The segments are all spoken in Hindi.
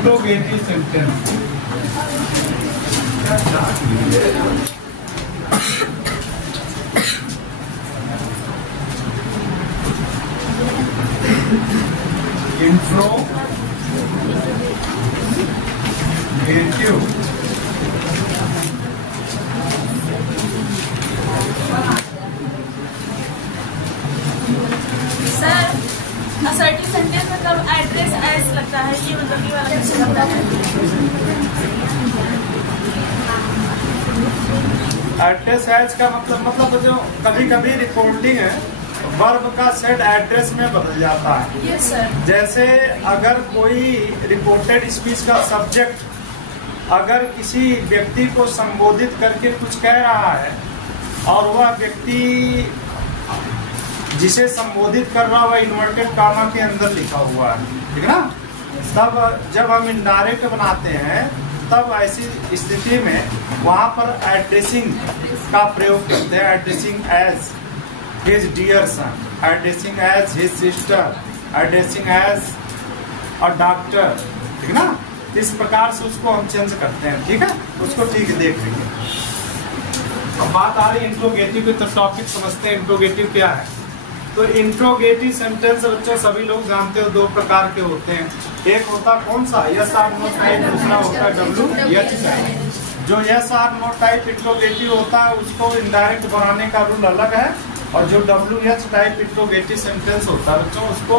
Interrogative sentence. Interrogative assertive sentence मतलब एड्रेस एज लगता है, ये मतलब ये वाला कैसे लगता है? एड्रेस एज का मतलब जो कभी कभी रिपोर्टिंग है वर्ब का सेट एड्रेस में बदल जाता है। Yes sir. जैसे अगर कोई रिपोर्टेड स्पीच का सब्जेक्ट अगर किसी व्यक्ति को संबोधित करके कुछ कह रहा है और वह व्यक्ति जिसे संबोधित कर रहा हुआ इन्वर्टेड कामा के अंदर लिखा हुआ है, ठीक है ना। तब जब हम इनडायरेक्ट बनाते हैं तब ऐसी स्थिति में वहां पर एड्रेसिंग का प्रयोग करते हैं। Addressing as his dear son, addressing as his sister, addressing as a doctor, ठीक ना। इस प्रकार से उसको हम चेंज करते हैं, ठीक है। उसको ठीक देख लीजिए। अब बात आ रही इंट्रोगेटिव की, तो टॉपिक समझते हैं इंट्रोगेटिव क्या है। तो इंट्रोगेटिव सेंटेंस बच्चों सभी लोग जानते हो दो प्रकार के होते हैं। एक होता कौन सा, यस आर नो टाइप, दूसरा होता है WH टाइप। जो yes or no type interrogative होता है उसको इनडायरेक्ट बनाने का रूल अलग है, और जो WH टाइप इंट्रोगेटिव सेंटेंस होता है बच्चों उसको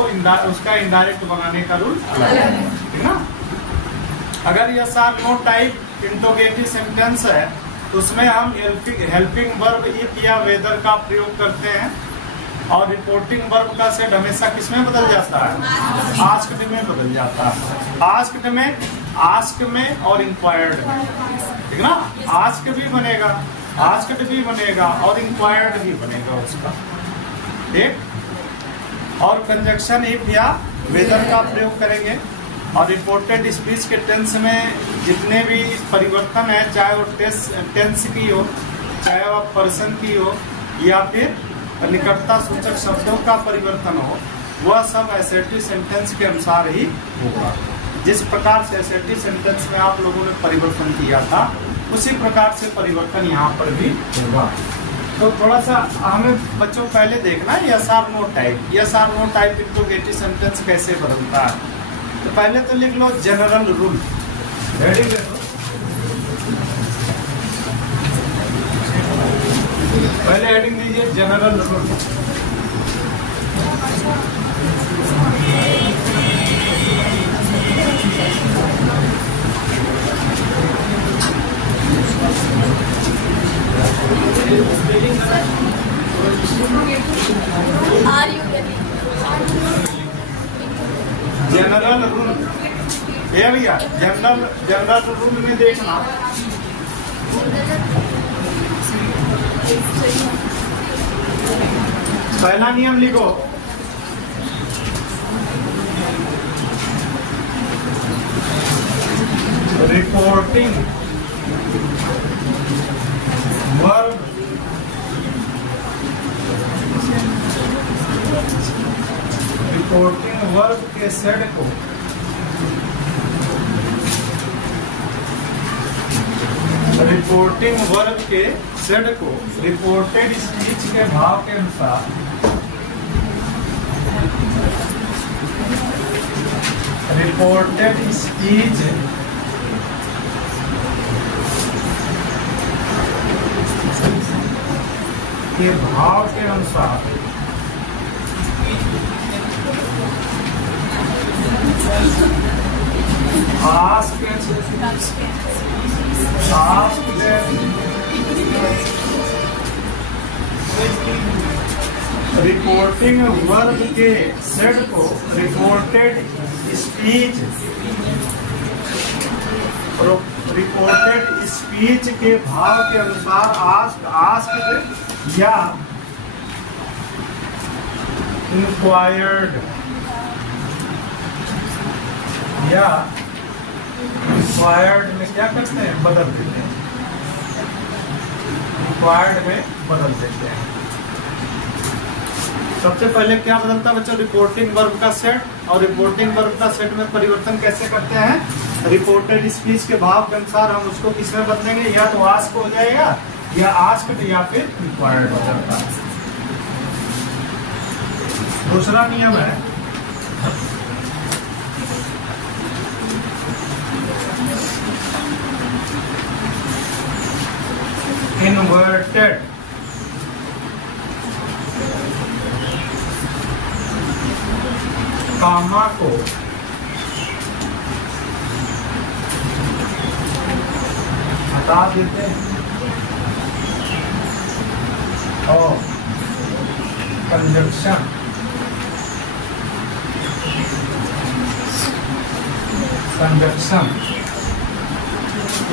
उसका इनडायरेक्ट बनाने का रूल अलग है, ठीक ना। अगर yes or no type interrogative sentence है तो उसमें हम हेल्पिंग वर्ब इफ या वेदर का प्रयोग करते हैं, और रिपोर्टिंग वर्ब का सेट हमेशा किसमें बदल जाता है, आस्क्ड में बदल जाता है। आस्क्ड में, आस्क में और इंक्वायर्ड में, ठीक ना। आस्क भी बनेगा, आस्क्ड भी बनेगा और इंक्वायर्ड भी बनेगा उसका, ठीक। और कंजक्शन इफ या वेदर का प्रयोग करेंगे। और रिपोर्टेड स्पीच के टेंस में जितने भी परिवर्तन है, चाहे वो टेंस की हो, चाहे वो पर्सन की हो, या फिर निकटता सूचक शब्दों का परिवर्तन हो, वह सब असर्टिव सेंटेंस के अनुसार ही होगा। जिस प्रकार से असर्टिव सेंटेंस में आप लोगों ने परिवर्तन किया था उसी प्रकार से परिवर्तन यहाँ पर भी होगा। तो थोड़ा सा हमें बच्चों पहले देखना है yes or no type. Yes or no type interrogative sentence कैसे बदलता है। तो पहले तो लिख लो जनरल रूल, हेडिंग देखो। पहले हेडिंग दीजिए जनरल रूल। जनरल रूल ये भैया, जनरल रूल में देखना पहला नियम लिखो, रिपोर्टिंग वर्ब के सेट को रिपोर्टेड स्पीच के भाव के अनुसार रिपोर्टेड स्पीच के भाव के अनुसार रिपोर्टिंग वर्ब के सेट को रिपोर्टेड स्पीच के भाव के अनुसार आस्क्ड या इंक्वायर्ड में क्या करते हैं, बदल देते हैं। इंक्वायर्ड में बदल देते हैं। सबसे पहले क्या बदलता है बच्चों, रिपोर्टिंग वर्ब का सेट। और रिपोर्टिंग वर्ब का सेट में परिवर्तन कैसे करते हैं, रिपोर्टेड स्पीच के भाव के अनुसार हम उसको किस में बदलेंगे, या तो आस्क हो जाएगा या आस्क्ड या फिर रिक्वायर्ड हो जाता है। दूसरा नियम है इन्वर्टेड कामा को हटा देते हैं और कंजक्शन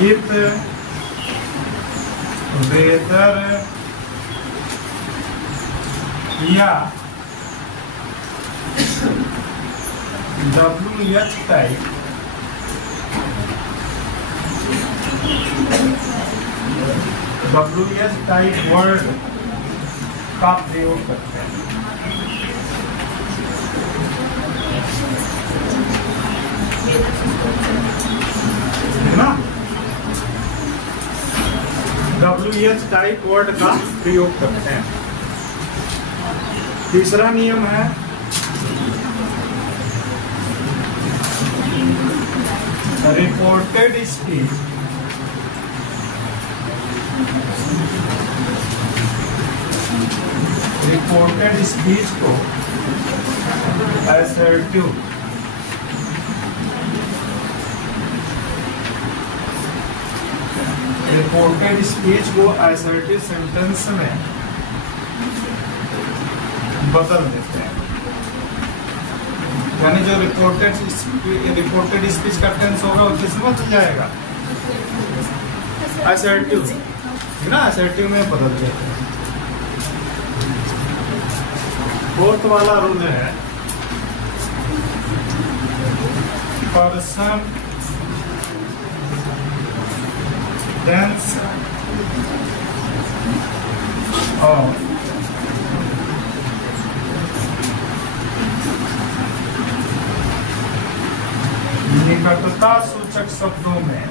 इफ वेदर या WH टाइप वर्ड का प्रयोग करते हैं। है ना, WH टाइप वर्ड का प्रयोग करते हैं। तीसरा नियम है रिपोर्टेड स्पीच को असर्टिव सेंटेंस में बदल देते हैं। यानी जो रिपोर्टेड स्पीच का टेंस होगा वो किसमें बदल जाएगा, असर्टिव, है ना, असर्टिव में बदल देते हैं। फोर्थ वाला रूल है पर्सन टेंस और निकटता सूचक शब्दों में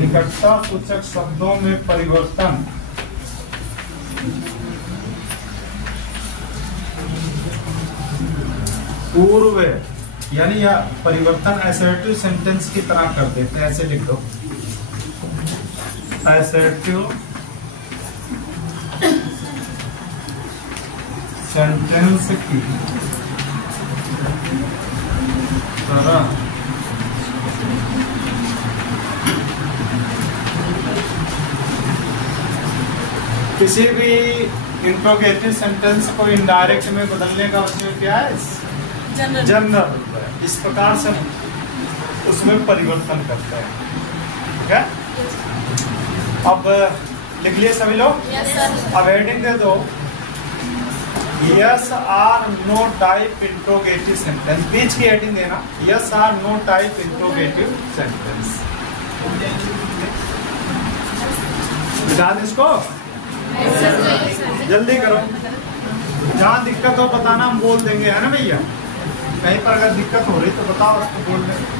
निकटता सूचक शब्दों में परिवर्तन पूर्व यानी या परिवर्तन असर्टिव सेंटेंस की तरह कर देते हैं। ऐसे लिख दो, असर्टिव सेंटेंस की तरह किसी भी इंट्रोगेटिव सेंटेंस को इनडायरेक्ट में बदलने का उसमें क्या है, जनरल। इस प्रकार से उसमें परिवर्तन करते हैं। ठीक है, अब लिख लिए सभी लोग। अब हेडिंग दे दो, yes or no type interrogative sentence. बीच की हेडिंग देना, yes or no type interrogative sentence. बता दे इसको, जल्दी करो। जहाँ दिक्कत हो बताना, हम बोल देंगे, है ना भैया। कहीं पर अगर दिक्कत हो रही तो बताओ, उसको बोल दें।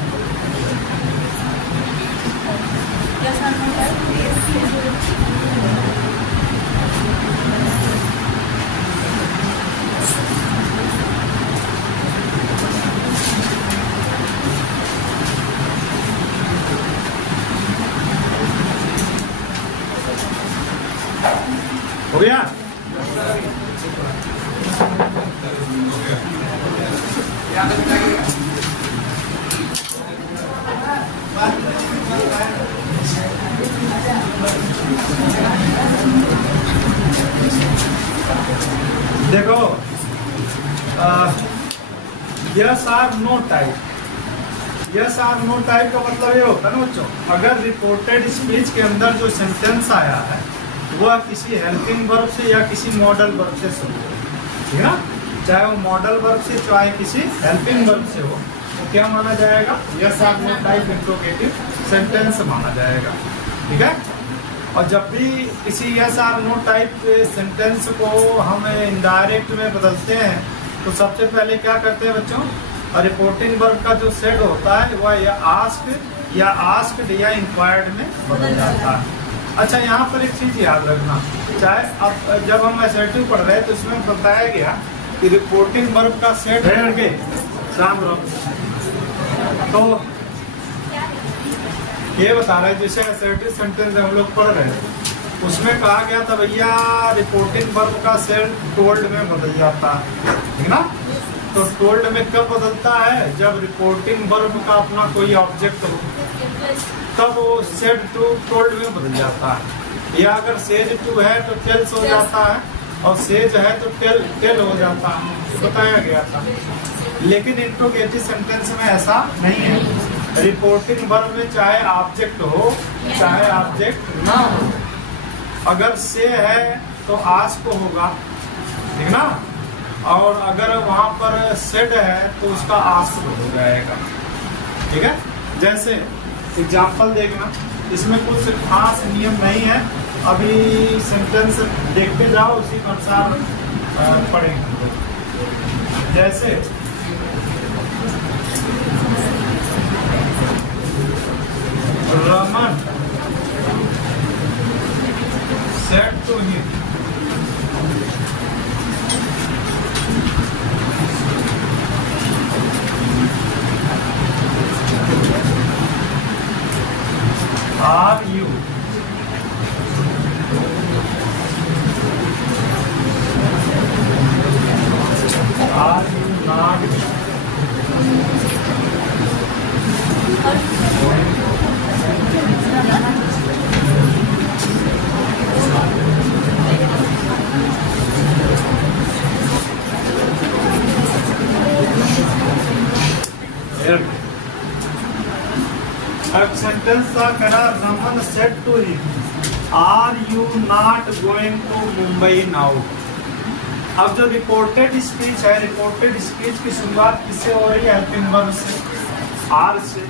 हो गया? देखो, yes or no type, yes or no type का मतलब ये होता है ना बच्चों, अगर रिपोर्टेड स्पीच के अंदर जो सेंटेंस आया है वह किसी हेल्पिंग वर्ब से या किसी मॉडल वर्ब से शुरू हो, ठीक है ना, चाहे वो मॉडल वर्ब से चाहे किसी हेल्पिंग वर्ब से हो, तो क्या माना जाएगा, yes or no type interrogative sentence माना जाएगा। ठीक है, और जब भी किसी yes or no type sentence को हम इनडायरेक्ट में बदलते हैं तो सबसे पहले क्या करते हैं बच्चों, रिपोर्टिंग वर्ब का जो सेट होता है वह या आस्क्ड या इंक्वायर्ड में बदल जाता है। अच्छा, यहाँ पर एक चीज याद रखना, चाहे अब जब हम असर्टिव पढ़ रहे हैं तो इसमें बताया गया कि रिपोर्टिंग वर्ब का सेट है शाम तो ये बता रहे हैं जैसे असर्टिव सेंटेंस हम लोग पढ़ रहे हैं उसमें कहा गया था भैया रिपोर्टिंग वर्ब का सेट टोल्ड में बदल जाता है, ठीक ना। तो टोल्ड में कब बदलता है, जब रिपोर्टिंग वर्ब का अपना कोई ऑब्जेक्ट हो तब वो सेड टू टोल्ड में बदल जाता है। या अगर सेज टू है तो टेल्स हो जाता है और सेज है तो टेल हो जाता है, बताया गया था। लेकिन इंट्रोगेटिव सेंटेंस में ऐसा नहीं है। रिपोर्टिंग वर्ब में चाहे ऑब्जेक्ट हो चाहे ऑब्जेक्ट ना हो, अगर से है तो आस्क होगा, ठीक ना। और अगर वहां पर सेड है तो उसका आस्क हो जाएगा, ठीक है। जैसे एग्जाम्पल देखना, इसमें कुछ खास नियम नहीं है, अभी सेंटेंस देखते जाओ उसी के अनुसार पढ़ेंगे। जैसे Raman said to him, are you not अब सेंटेंस था करा Raman said to him, are you not going to Mumbai now. अब जो रिपोर्टेड स्पीच है, रिपोर्टेड स्पीच की शुरुआत किससे हो रही है, हेल्पिंग वर्ब से, आर से।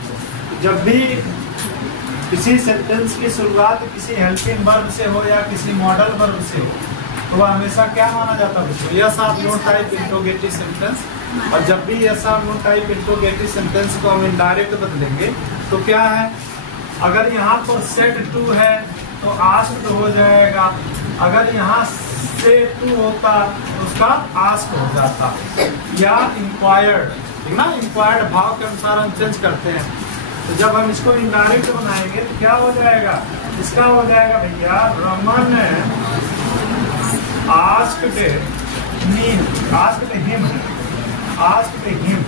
जब भी किसी सेंटेंस की शुरुआत किसी हेल्पिंग वर्ब से हो या किसी मॉडल वर्ब से हो तो वह हमेशा क्या माना जाता है, yes or no type interrogative sentence. और जब भी yes or no type interrogative sentence को हम इनडायरेक्ट बदलेंगे तो क्या है, अगर यहाँ पर सेड टू है तो आस्क्ड हो जाएगा, अगर यहाँ से टू होता तो उसका आस्क हो जाता, या इंक्वायर्ड, ठीक ना। इंक्वायर्ड भाव के अनुसार हम चेंज करते हैं। तो जब हम इसको इनडायरेक्ट बनाएंगे तो क्या हो जाएगा, इसका हो जाएगा भैया रमन आस्क्ड हिम।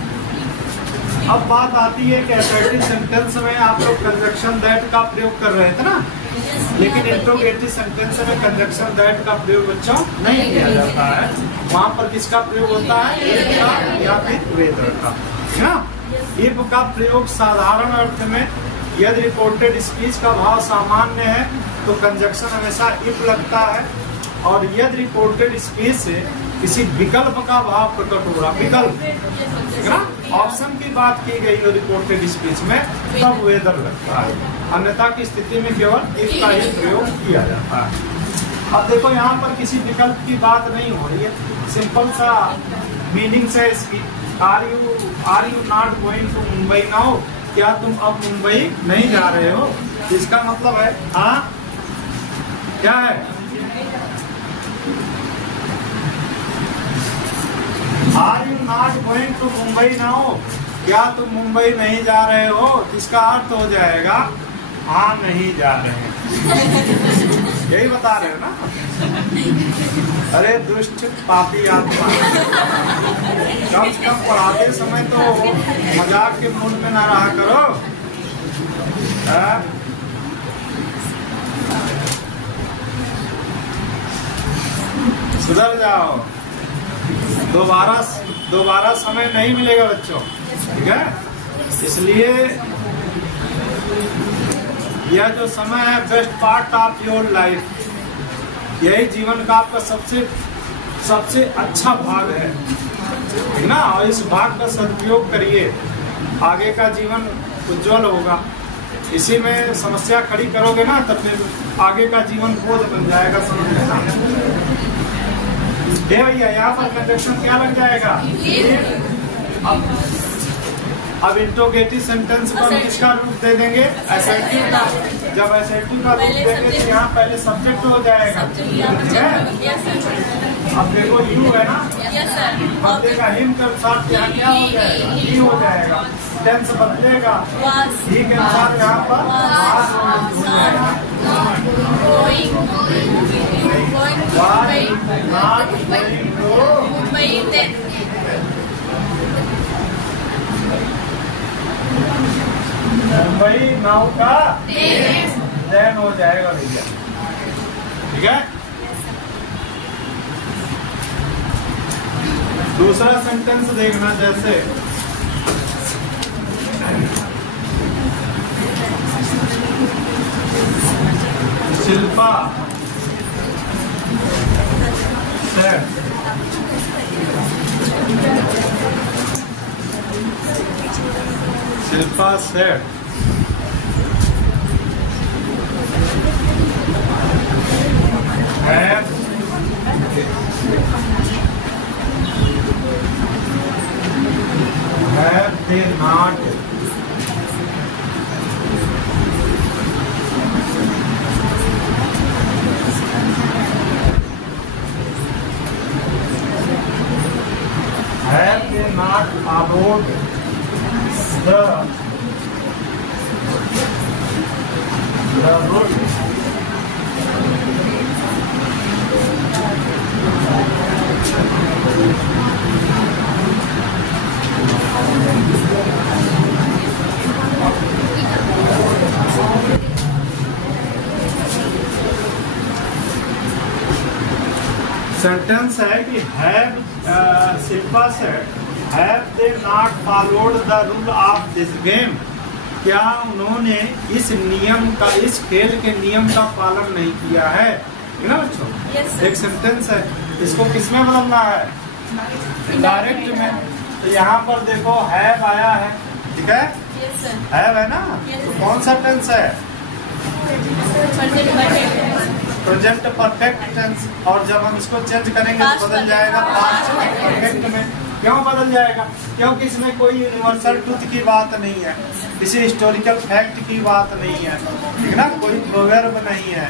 अब बात आती है कि असर्टिव सेंटेंस में आप लोग कंजक्शन दैट का प्रयोग कर रहे थे ना, लेकिन इंट्रोगेटिव सेंटेंस में कंजक्शन दैट का प्रयोग बच्चों नहीं किया जाता है। वहां पर किसका प्रयोग होता है, इफ का या फिर वेदर का, है ना। इफ का प्रयोग साधारण अर्थ में यदि रिपोर्टेड स्पीच का भाव सामान्य है तो कंजक्शन हमेशा इफ लगता है, और यदि रिपोर्टेड स्पीच से किसी विकल्प का भाव प्रकट हो रहा, विकल्प ऑप्शन की बात की गई हो रिपोर्टेड स्पीच में, तब वेदर लगता है। अन्यथा की स्थिति में केवल इफ का ही प्रयोग किया जाता है। अब देखो यहाँ पर किसी विकल्प की बात नहीं हो रही है, सिंपल सा मीनिंग है इसकी, are you not going to Mumbai now, क्या तुम अब मुंबई नहीं जा रहे हो। इसका मतलब है हाँ, क्या है, are you not going to Mumbai now, क्या तुम मुंबई नहीं जा रहे हो। इसका अर्थ हो जाएगा हाँ नहीं जा रहे हैं। यही बता रहे हो ना। अरे दुष्ट पापी आत्मा, कम से कम पढ़ाते समय तो मजाक के मूड में ना रहा करो। सुधर जाओ, दोबारा समय नहीं मिलेगा बच्चों, ठीक है। इसलिए यह जो समय है best part of your life, यही जीवन का आपका सबसे अच्छा भाग है, ठीक ना। और इस भाग का सदुपयोग करिए, आगे का जीवन उज्जवल होगा। इसी में समस्या खड़ी करोगे ना तब फिर आगे का जीवन बोझ बन जाएगा, समझ लेना। दे भैया, यहाँ पर कंजक्शन क्या लग जाएगा? अब इंट्रोगेटिव सेंटेंस पर किसका रूप दे देंगे? असर्टिव का। जब असर्टिव का रूप देंगे तो यहाँ पहले सब्जेक्ट हो जाएगा, ठीक है? अब देखो यू है ना, बदले का हिम के अनुसार यहाँ क्या हो जाएगा? ही हो जाएगा। टेंस बदलेगा, ही के अनुसार यहाँ पर वाज हो जाएगा। मुंबई नाउ का देन हो जाएगा भैया, ठीक है? दूसरा सेंटेंस देखना, जैसे Shilpa said Shilpa said have they not followed the route sentence है कि have Shilpa said have they not followed the rule of this game, क्या उन्होंने इस नियम का, इस खेल के नियम का पालन नहीं किया है? ना बच्चों, एक सेंटेंस है, इसको किसमें बदलना है? डायरेक्ट में। तो यहाँ पर देखो हैव आया है, ठीक है? हैव है ना, तो कौन सा टेंस है? Present perfect tense. और जब हम इसको चेंज करेंगे तो बदल जाएगा पास्ट परफेक्ट में। क्यों बदल जाएगा? क्योंकि इसमें कोई यूनिवर्सल ट्रुथ की बात नहीं है, किसी हिस्टोरिकल फैक्ट की बात नहीं है, ठीक ना? कोई प्रोवर्ब नहीं है,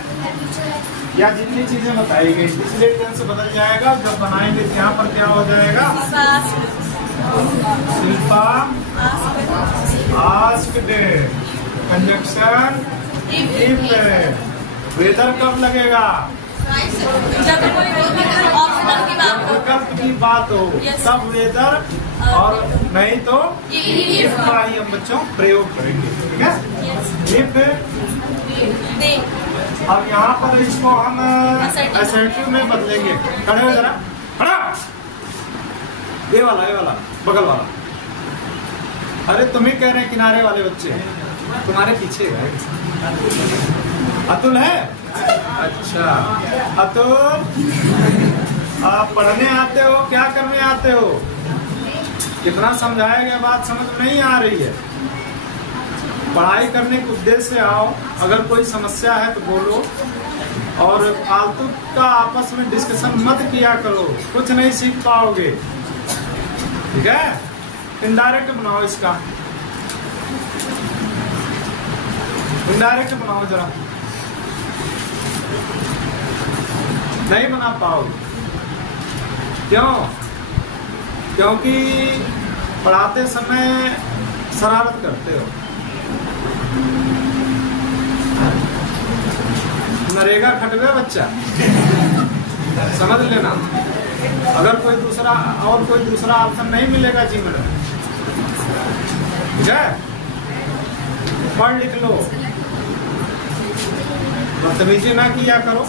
या जितनी चीजें बताई गई, इसलिए टेंस बदल जाएगा। जब बनाएंगे तो यहाँ पर क्या हो जाएगा? Shilpa asked, conjunction if. Whether कब लगेगा? जब विकल्प की बात हो तब वेदर, और नहीं तो इफ का ही हम बच्चों प्रयोग करेंगे, ठीक है? इफ। अब यहाँ पर इसको हम असर्टिव में बदलेंगे। खड़े हो जरा, खड़ा। ये वाला बगल वाला। अरे तुम्हें कह रहे हैं किनारे वाले बच्चे, तुम्हारे पीछे है। अतुल है? अच्छा अतुल, आप पढ़ने आते हो, क्या करने आते हो? कितना समझाया गया बात समझ में नहीं आ रही है? पढ़ाई करने के उद्देश्य से आओ, अगर कोई समस्या है तो बोलो, और फालतू का आपस में डिस्कशन मत किया करो, कुछ नहीं सीख पाओगे, ठीक है? इनडायरेक्ट बनाओ इसका, इनडायरेक्ट बनाओ जरा। नहीं बना पाओगे, क्यों? क्योंकि पढ़ाते समय शरारत करते हो। नरेगा खटवे बच्चा, समझ लेना। अगर कोई दूसरा ऑप्शन नहीं मिलेगा जीवन में, ठीक है? पढ़ लिख लो, बदतमीजी ना किया करो।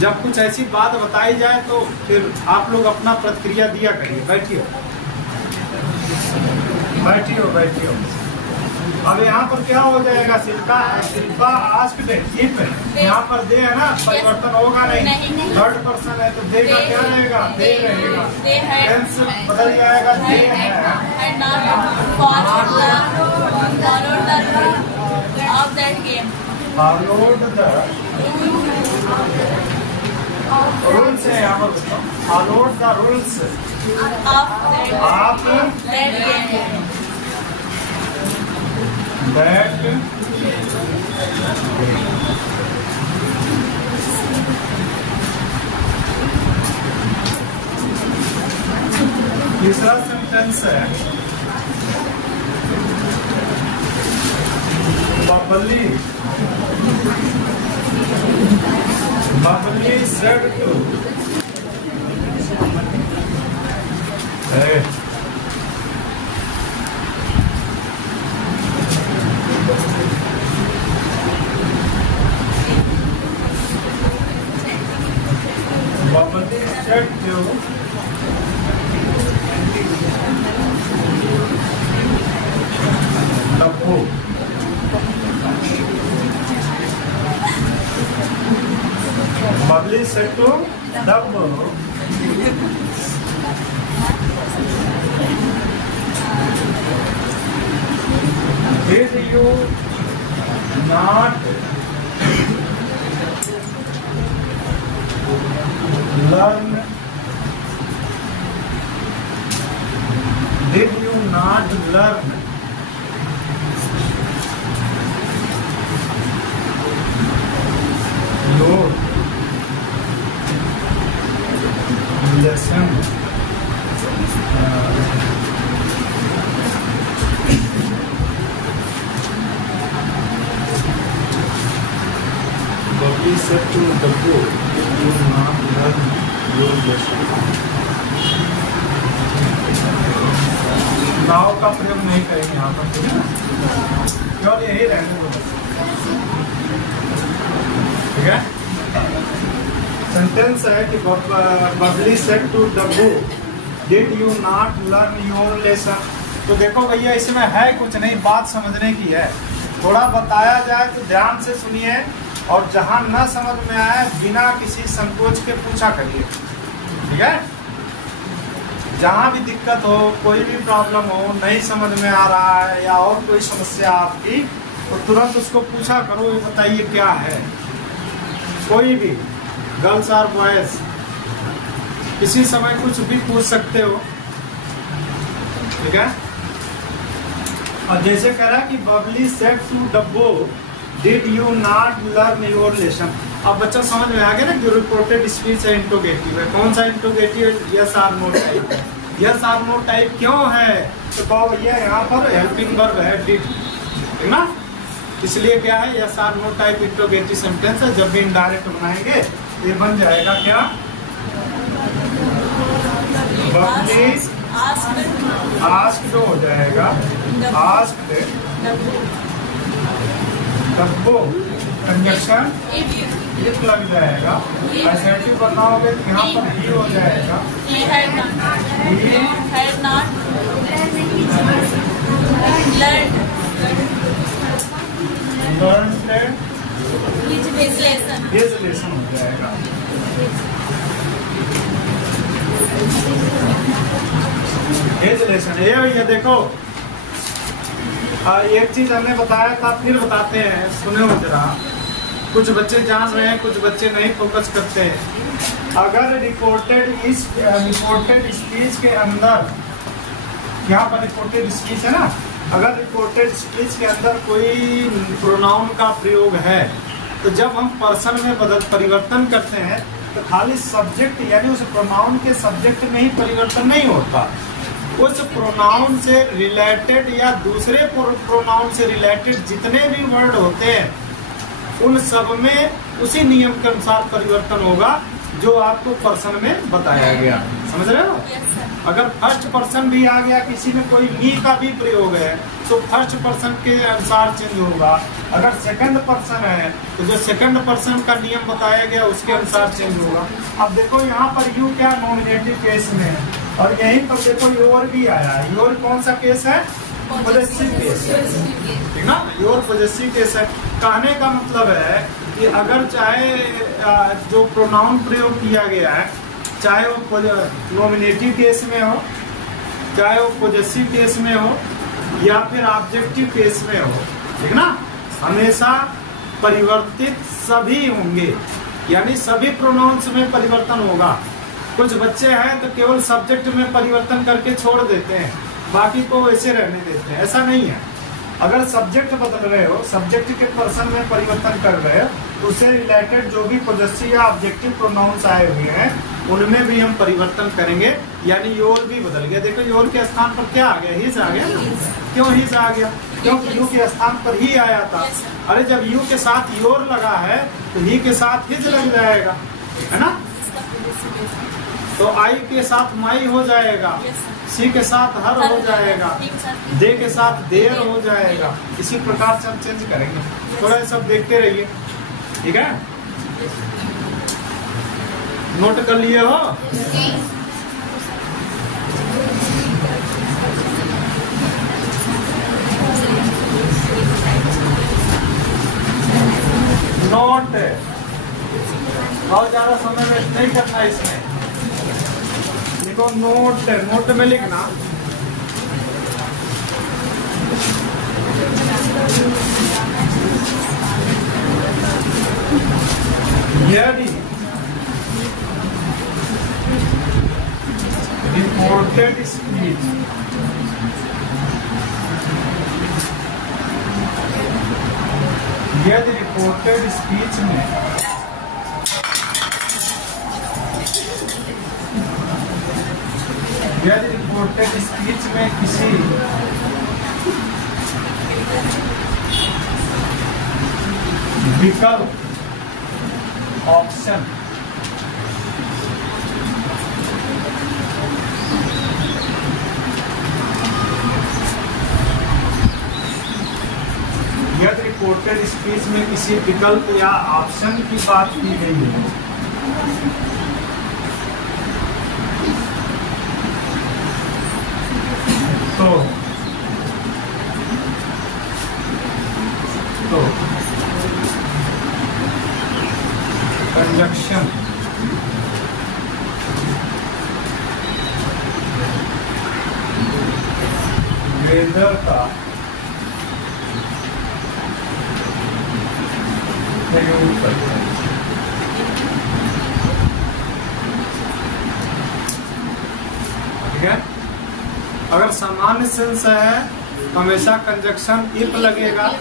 जब कुछ ऐसी बात बताई जाए तो फिर आप लोग अपना प्रतिक्रिया दिया करिए। बैठिए बैठिए बैठिए। अब यहाँ पर क्या हो जाएगा? शिल्पा आस्क्ड इफ, यहाँ पर दे है ना, परिवर्तन होगा नहीं, थर्ड पर्सन है तो दे का क्या रहेगा? दे रहेगा। टेंस बदल जाएगा, दे है। रूल्स है यहाँ पर, follow the rules of that तीसरा सेंटेंस है Babli said to Bubly said to Dabbu. Bubly said to Dabbu, did you not learn? Did you not learn your lesson? Bubly said to Dabbu, did you not learn your lesson? नाव का प्रयोग नहीं करेंगे यहाँ पर, ठीक है ना, केवल यही रहने दो, ठीक है। सेंटेंस है कि Babli said to Dabbu, did you not learn your lesson. तो देखो भैया, इसमें है कुछ नहीं, बात समझने की है, थोड़ा बताया जाए तो ध्यान से सुनिए, और जहां न समझ में आए बिना किसी संकोच के पूछा करिए, ठीक है। जहां भी दिक्कत हो, कोई भी प्रॉब्लम हो, नहीं समझ में आ रहा है या और कोई समस्या आपकी, तो तुरंत उसको पूछा करो, ये बताइए क्या है। कोई भी, गर्ल्स और बॉयज, किसी समय कुछ भी पूछ सकते हो, ठीक है। और जैसे कह रहा है कि Babli said to Dabbu, did you not learn your lesson. अब बच्चा समझ में आ गया ना कि रिपोर्टेड स्पीच है, इंट्रोगेटिव है। कौन सा इंट्रोगेटिव है? Yes or no type. Yes or no type क्यों है? तो कहो भैया यहाँ पर हेल्पिंग वर्ब है डिड, ठीक ना, इसलिए क्या है, yes or no type interrogative sentence है। जब भी इनडायरेक्ट बनाएंगे ये बन जाएगा क्या, बबली आस्क्ड हो जाएगा, आस्क्ड डब्बू कंजक्शन इफ लग जाएगा। एसेटिव बनाओगे तो यहाँ पर ही हो जाएगा, he had not learned his lesson हो जाएगा। his lesson, ये भैया देखो, एक चीज हमने बताया था, फिर बताते हैं, सुने हो जरा। कुछ बच्चे जान रहे हैं, कुछ बच्चे नहीं फोकस करते हैं। अगर रिपोर्टेड स्पीच के अंदर, यहाँ पर रिपोर्टेड स्पीच है ना, अगर रिपोर्टेड स्पीच के अंदर कोई प्रोनाउन का प्रयोग है, तो जब हम पर्सन में परिवर्तन करते हैं तो खाली सब्जेक्ट यानी उस प्रोनाउन के सब्जेक्ट में ही परिवर्तन नहीं होता, उस प्रोनाउन से रिलेटेड या दूसरे प्रोनाउन से रिलेटेड जितने भी वर्ड होते हैं उन सब में उसी नियम के अनुसार परिवर्तन होगा जो आपको पर्सन में बताया गया। समझ रहे हो? अगर फर्स्ट पर्सन भी आ गया, किसी में कोई मी का भी प्रयोग है, तो फर्स्ट पर्सन के अनुसार चेंज होगा। अगर सेकंड पर्सन है तो जो सेकंड पर्सन का नियम बताया गया उसके अनुसार चेंज होगा। अब देखो यहाँ पर यू क्या नॉमिनेटिव केस में है, और यहीं पर देखो योर भी आया है। योर कौन सा केस है? पॉजेसिव केस है, ठीक ना, योर पॉजेसिव केस है। कहने का मतलब है कि अगर चाहे जो प्रोनाउन प्रयोग किया गया है, चाहे वो नॉमिनेटिव केस में हो, चाहे वो पॉजेसिव केस में हो, या फिर ऑब्जेक्टिव केस में हो, ठीक ना, हमेशा परिवर्तित सभी होंगे। यानी सभी प्रोनाउंस में परिवर्तन होगा। कुछ बच्चे हैं तो केवल सब्जेक्ट में परिवर्तन करके छोड़ देते हैं, बाकी को वैसे रहने देते हैं। ऐसा नहीं है। अगर सब्जेक्ट बदल रहे हो, सब्जेक्ट के पर्सन में परिवर्तन कर रहे हो, तो उससे रिलेटेड जो भी पॉजेसिव या ऑब्जेक्टिव प्रोनाउंस आए हुए हैं उनमें भी हम परिवर्तन करेंगे। यानी योर भी बदल गया। देखो योर के स्थान पर क्या आ गया? हिज आ गया ना। क्यों हिज आ गया? क्योंकि यू के स्थान पर ही आया था। अरे जब यू के साथ योर लगा है तो ही के साथ हिज लग जाएगा, है ना। तो आई के साथ माई हो जाएगा, सी के साथ हर हो जाएगा, दे के साथ देर हो जाएगा। इसी प्रकार से हम चेंज करेंगे। थोड़ा ये सब देखते रहिए, ठीक है। नोट कर लिए हो? नोट बहुत ज्यादा समय वेस्ट नहीं करना इसमें। देखो नोट, नोट में लिखना यदि रिपोर्टेड स्पीच यदि रिपोर्टेड स्पीच में यदि रिपोर्टेड स्पीच में किसी विकल्प ऑप्शन यदि रिपोर्टेड स्पीच में किसी विकल्प या ऑप्शन की बात की गई है तो कंजक्शन वेदर का प्रयोग करते हैं। ठीक है। अगर सामान्य सेंस है तो हमेशा कंजक्शन इफ लगेगा।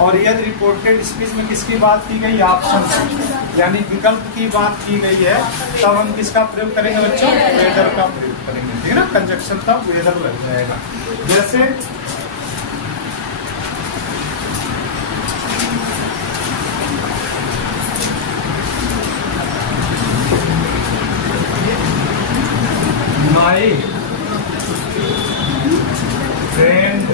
और यदि रिपोर्टेड स्पीच में किसकी बात की गई? ऑप्शन यानी विकल्प की बात की गई है, तब हम किसका प्रयोग करेंगे बच्चों? वेदर का प्रयोग करेंगे। ठीक है ना। कंजक्शन तब वेदर लग जाएगा। जैसे my friend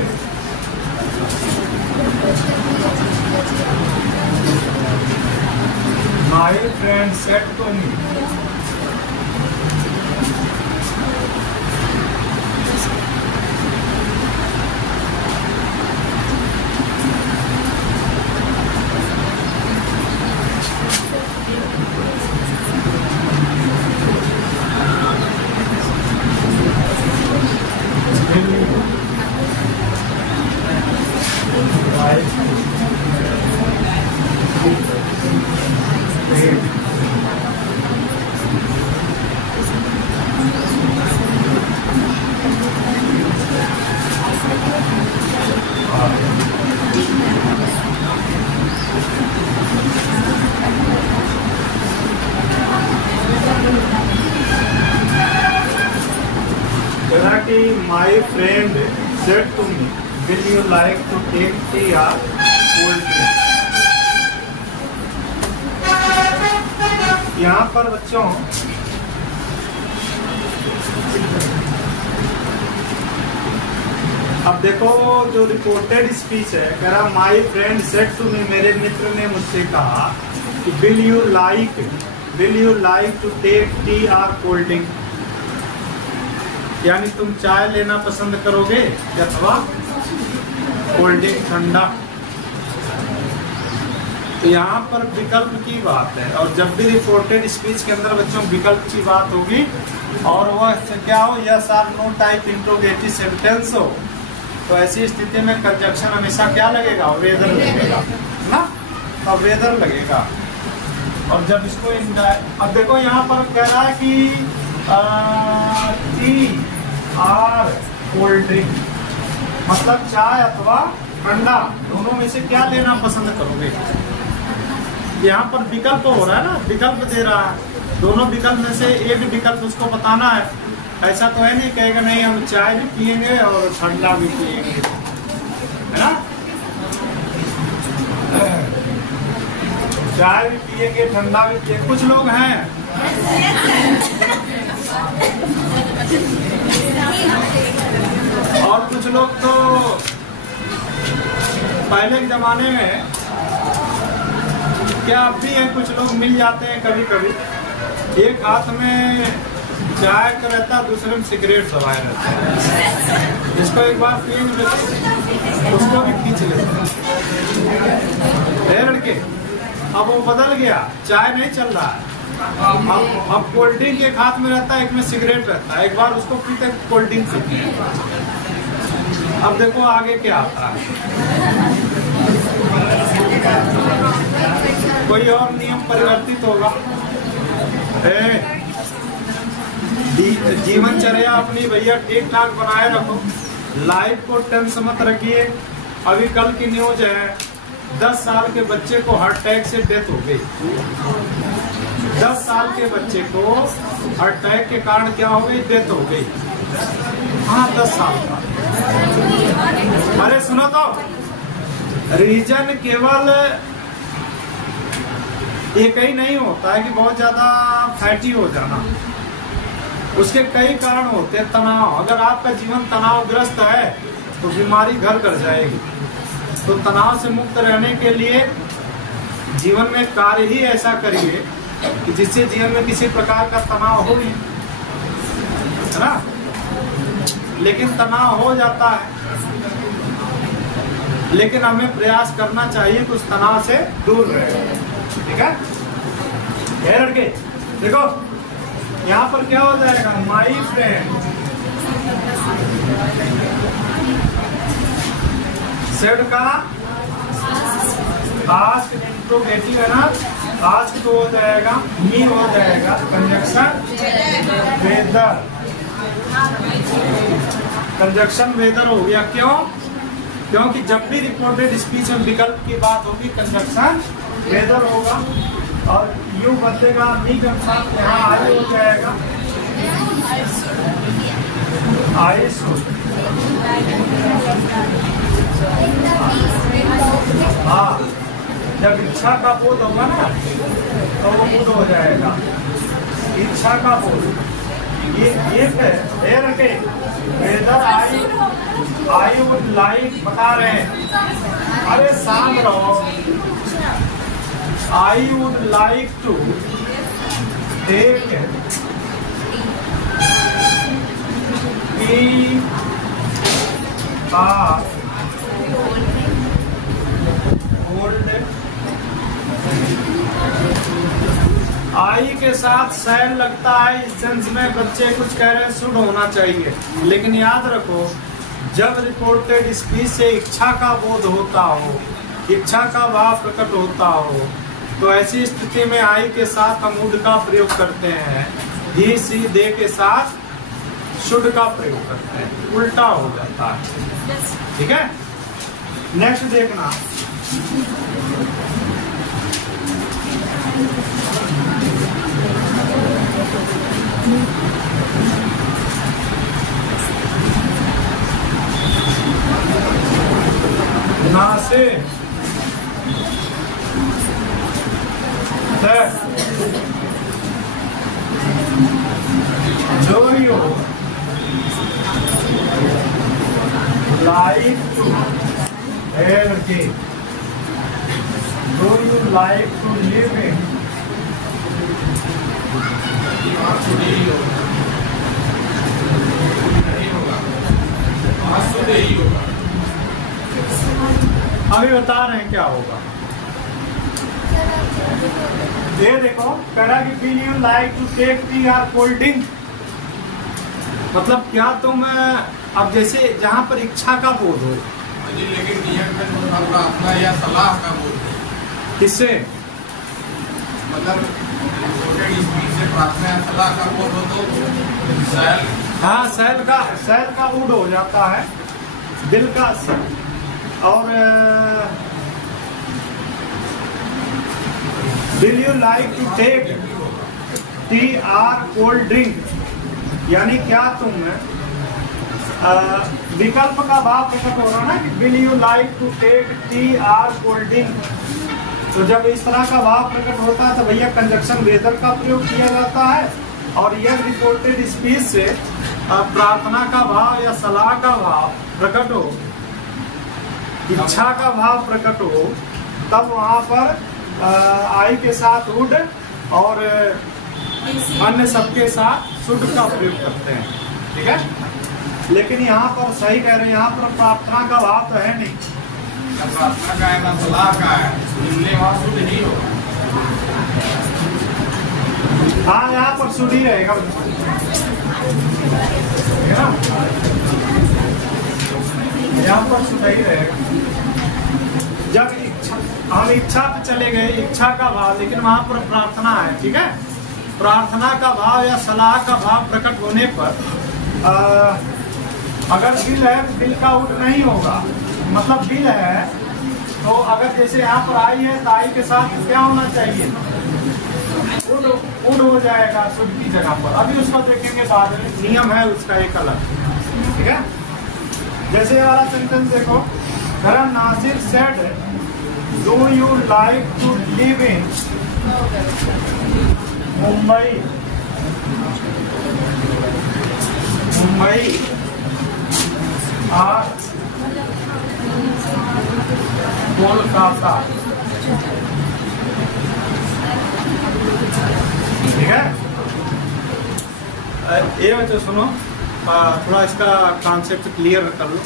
said to me my friend said to me, will you like to take tea or cold drink? यहाँ पर बच्चों अब देखो जो रिपोर्टेड स्पीच है, कह रहा my friend said to me, मेरे मित्र ने मुझसे कहा कि will you like to take tea और कोल्ड ड्रिंक, यानी तुम चाय लेना पसंद करोगे अथवा कोल्ड ड्रिंक ठंडा। तो यहाँ पर विकल्प की बात है, और जब भी रिपोर्टेड स्पीच के अंदर बच्चों विकल्प की बात होगी और वह क्या हो, यस और नो टाइप इंट्रोगेटिव सेंटेंस हो, तो ऐसी स्थिति में कंजक्शन हमेशा क्या लगेगा? वेदर लगेगा ना। तो वेदर लगेगा। और जब इसको अब देखो यहाँ पर कह रहा है कि टी आर कोल्ड ड्रिंक, मतलब चाय अथवा ठंडा, दोनों में से क्या लेना पसंद करोगे? यहाँ पर विकल्प हो रहा है ना, विकल्प दे रहा है, दोनों विकल्प में से एक विकल्प उसको बताना है। ऐसा तो है नहीं कहेगा नहीं हम चाय भी पियेंगे और ठंडा भी पियेंगे, है ना, चाय भी पियेंगे ठंडा भी पियेंगे। कुछ लोग हैं और कुछ लोग तो पहले के जमाने में क्या अब भी है, कुछ लोग मिल जाते हैं कभी कभी, एक हाथ में चाय का रहता है दूसरे में सिगरेट दबाए रहता है, जिसको एक बार पिएंगे उसको भी खींच लेते हैं लड़के। अब वो बदल गया, चाय नहीं चल रहा है, अब कोल्ड ड्रिंक एक हाथ में रहता है एक में सिगरेट रहता है, एक बार उसको पीते कोल्ड ड्रिंक पीते हैं। अब देखो आगे क्या आता है, कोई और नियम परिवर्तित होगा। जीवनचर्या अपनी भैया ठीक ठाक बनाए रखो, लाइफ को टेंस मत रखिए। अभी कल की न्यूज है, 10 साल के बच्चे को हार्ट अटैक से डेथ हो गई। 10 साल के बच्चे को हार्ट अटैक के कारण क्या हो गई, डेथ हो गई। हाँ 10 साल का। अरे सुनो तो, रीजन केवल एक ही नहीं होता है कि बहुत ज्यादा फैटी हो जाना, उसके कई कारण होते हैं। तनाव, अगर आपका जीवन तनावग्रस्त है तो बीमारी घर कर जाएगी। तो तनाव से मुक्त रहने के लिए जीवन में कार्य ही ऐसा करिए कि जिससे जीवन में किसी प्रकार का तनाव हो नहीं, है ना, लेकिन तनाव हो जाता है, लेकिन हमें प्रयास करना चाहिए कि उस तनाव से दूर रहे। ठीक है, ये लड़के देखो यहाँ पर क्या हो जाएगा, माई फ्रेंड सेड का आस्क इंट्रोगेटिव है ना, आस्क तो हो जाएगा, मी हो जाएगा कंजक्शन वेदर, कंजक्शन वेदर हो गया। क्यों? क्योंकि जब भी रिपोर्टेड स्पीच में विकल्प की बात होगी कंजक्शन वेदर होगा, और यू बचेगा मी के साथ, यहाँ आई हो जाएगा आई शुड। हाँ, जब इच्छा का बोध होगा ना तो वो बोध हो जाएगा, इच्छा का बोध। ये रखे वेदर आई वुड लाइक बता रहे हैं, अरे शांत रहो। I would like to take आई के साथ सैल लगता है, इस सेंस में बच्चे कुछ कह रहे हैं शुड होना चाहिए, लेकिन याद रखो जब रिपोर्टेड स्पीच से इच्छा का बोध होता हो, इच्छा का भाव प्रकट होता हो, तो ऐसी स्थिति में आई के साथ हम वुड का प्रयोग करते हैं, ही सी दे के साथ शुड का प्रयोग करते हैं, उल्टा हो जाता है। ठीक है, नेक्स्ट देखना, ना से जो you like to everything, do you like to live in, अभी बता रहे हैं क्या होगा। ये देखो कह रहा कि do you like to take tea और कोल्ड ड्रिंक, मतलब क्या तुम अब जैसे जहाँ पर इच्छा का बोध हो, लेकिन नियम में अपना या सलाह का बोध, किससे मतलब रिपोर्टेड स्पीच से प्रार्थना या सलाह का कोड हो तो सेल, हाँ सेल का वुड हो जाता है, दिल का सेल। और will you like to take tea or cold drink, यानी क्या तुम विकल्प का भाव प्रकट हो रहा है ना कि will you like to take tea or cold drink. तो जब इस तरह का भाव प्रकट होता है तो भैया कंजक्शन वेदर का प्रयोग किया जाता है। और यह रिपोर्टेड स्पीच से प्रार्थना का भाव या सलाह का भाव प्रकट हो, इच्छा का भाव प्रकट हो, तब वहां पर आई के साथ वुड और अन्य सबके साथ शुड का प्रयोग करते हैं। ठीक है, लेकिन यहाँ पर सही कह रहे हैं, यहाँ पर प्रार्थना का भाव तो है नहीं, न प्रार्थना का है न सलाह का है, सुनने वहाँ शुद्ध ही हो। हाँ यहाँ पर शुड ही रहेगा, है ना, यहाँ पर शुड ही रहेगा। जब हम इच्छा पे चले गए, इच्छा का भाव, लेकिन वहां पर प्रार्थना है। ठीक है, प्रार्थना का भाव या सलाह का भाव प्रकट होने पर अगर बिल है तो बिल का उड नहीं होगा। मतलब बिल है तो अगर जैसे यहाँ पर आई है तो आई के साथ क्या होना चाहिए, उड हो जाएगा शुड की जगह पर। अभी उसको देखेंगे बाद में, नियम है उसका एक अलग। ठीक है, जैसे वाला सेंटेंस देखो, धर्म Nasir said do you like to live in Mumbai और कोलकाता। ठीक है, ये बच्चों सुनो, थोड़ा इसका कॉन्सेप्ट क्लियर कर लो।